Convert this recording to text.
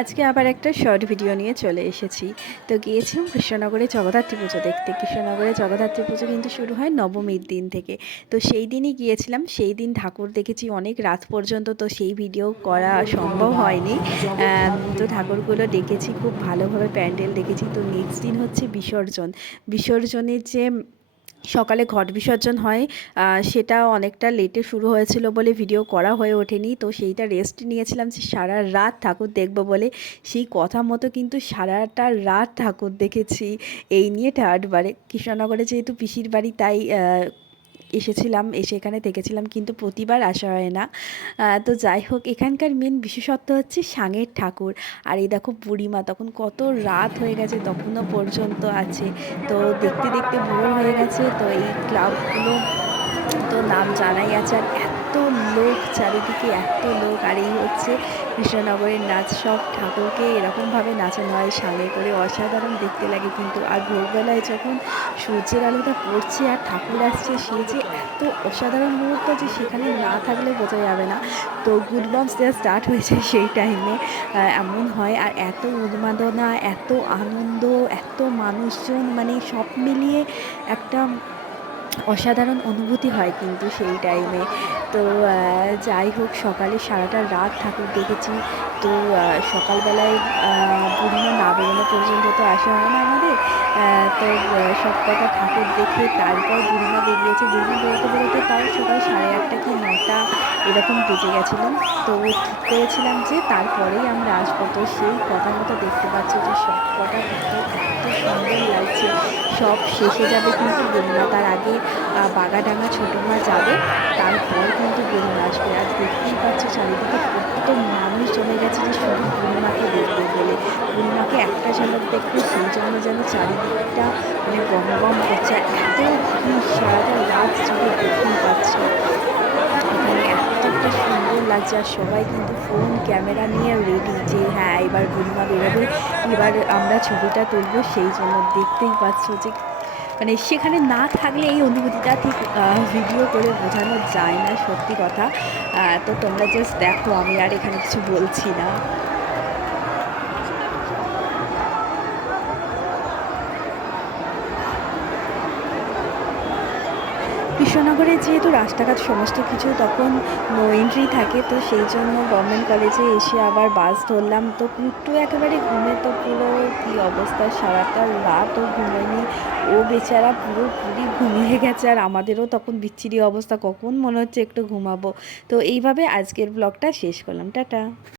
আজকে আবার একটা শর্ট ভিডিও নিয়ে চলে এসেছি। তো গিয়েছিলাম কৃষ্ণনগরে জগদ্ধাত্রী পুজো দেখতে। কৃষ্ণনগরে জগদ্ধাত্রী পুজো কিন্তু শুরু হয় নবমীর দিন থেকে। তো সেই দিনই গিয়েছিলাম। সেই দিন ঠাকুর দেখেছি অনেক রাত পর্যন্ত, তো সেই ভিডিও করা সম্ভব হয়নি। তো ঠাকুরগুলো দেখেছি, খুব ভালোভাবে প্যান্ডেল দেখেছি। তো নেক্সট দিন হচ্ছে বিসর্জন। বিসর্জনের যে সকালে ঘট বিসর্জন হয়, সেটা অনেকটা লেটে শুরু হয়েছিল বলে ভিডিও করা হয়ে ওঠেনি। তো সেইটা রেস্ট নিয়েছিলাম যে সারা রাত ঠাকুর দেখব বলে। সেই কথা মতো কিন্তু সারাটা রাত ঠাকুর দেখেছি। এই নিয়ে থার্ডবারে কৃষ্ণনগরে যেহেতু পিসির বাড়ি, তাই এসেছিলাম, এসে এখানে থেকেছিলাম, কিন্তু প্রতিবার আসা হয় না। তো যাই হোক, এখানকার মেন বিশেষত্ব হচ্ছে সাঙের ঠাকুর। আর এই দেখো বুড়িমা, তখন কত রাত হয়ে গেছে তখনও পর্যন্ত আছে। তো দেখতে দেখতে বোর হয়ে গেছে। তো এই ক্লাবগুলো তো নাম জানাই আছে। আর এত লোক চারিদিকে, এত লোক। আর এই হচ্ছে কৃষ্ণনগরের নাচ। সব ঠাকুরকে এরকমভাবে নাচানো হয় সামনে করে, অসাধারণ দেখতে লাগে কিন্তু। আর ভোরবেলায় যখন সূর্যের আলোটা পড়ছে আর ঠাকুর আসছে, সে যে এত অসাধারণ মুহূর্ত যে সেখানে না থাকলে বোঝা যাবে না। তো গুডবাম্স দেওয়া স্টার্ট হয়েছে সেই টাইমে, এমন হয়। আর এত উন্মাদনা, এত আনন্দ, এত মানুষজন, মানে সব মিলিয়ে একটা অসাধারণ অনুভূতি হয় কিন্তু সেই টাইমে। তো যাই হোক, সকালে সারাটা রাত ঠাকুর দেখেছি। তো সকালবেলায় বুড়িমা না বেরোনো পর্যন্ত তো আসা হয় না আমাদের। তো সব কটা ঠাকুর দেখে তারপর বুড়িমা বেরিয়েছে। বুড়িমা বেরোতে বেরোতে তাও সকাল 8:30 কি 9টা এরকম বেজে গেছিলো। তো ঠিক করেছিলাম যে তারপরেই আমরা আসবো। তো সেই কথা মতো দেখতে পাচ্ছি যে সব কটা ঠাকুর এত সুন্দর লাগছে। সব শেষে যাবে কিন্তু বুড়িমা, তার আগে বাগাডাঙ্গা ছোটো মা যাবে, তারপর কিন্তু বুড়িমা আসবে। আজ দেখতেই পাচ্ছ চারিদিকে কত মানুষ জমে গেছে যে শুধু বুড়িমাকে দেখবে বলে, বুড়িমাকে একটা ঝলক দেখবে, সেই জন্য যেন চারিদিকটা মানে গম গম করছে। আর এত ভিড় সারাটা রাত জুড়ে, দেখতেই পাচ্ছ এখানে এতটা সুন্দর লাগছে। আর সবাই কিন্তু ফোন ক্যামেরা নিয়ে রেডি যে হ্যাঁ এবার বুড়িমা বেরোবে, এবার আমরা ছবিটা তুলবো। সেই জন্য দেখতেই পাচ্ছ যে মানে সেখানে না থাকলে এই অনুভূতিটা ঠিক ভিডিও করে বোঝানো যায় না, সত্যি কথা। তো তোমরা জাস্ট দেখো, আমি আর এখানে কিছু বলছি না। কৃষ্ণনগরে যেহেতু রাস্তাঘাট সমস্ত কিছু তখন নো এন্ট্রি থাকে, তো সেই জন্য গভর্নমেন্ট কলেজে এসে আবার বাস ধরলাম। তো পুট্টু একেবারে ঘুমে তো পুরো কী অবস্থা, সারাটা রাতও ঘুমোয়নি। ও বেচারা পুরোপুরি ঘুমিয়ে গেছে। আর আমাদেরও তখন বিচ্ছিরি অবস্থা, কখন মনে হচ্ছে একটু ঘুমাবো। তো এইভাবে আজকের ব্লগটা শেষ করলাম। টাটা।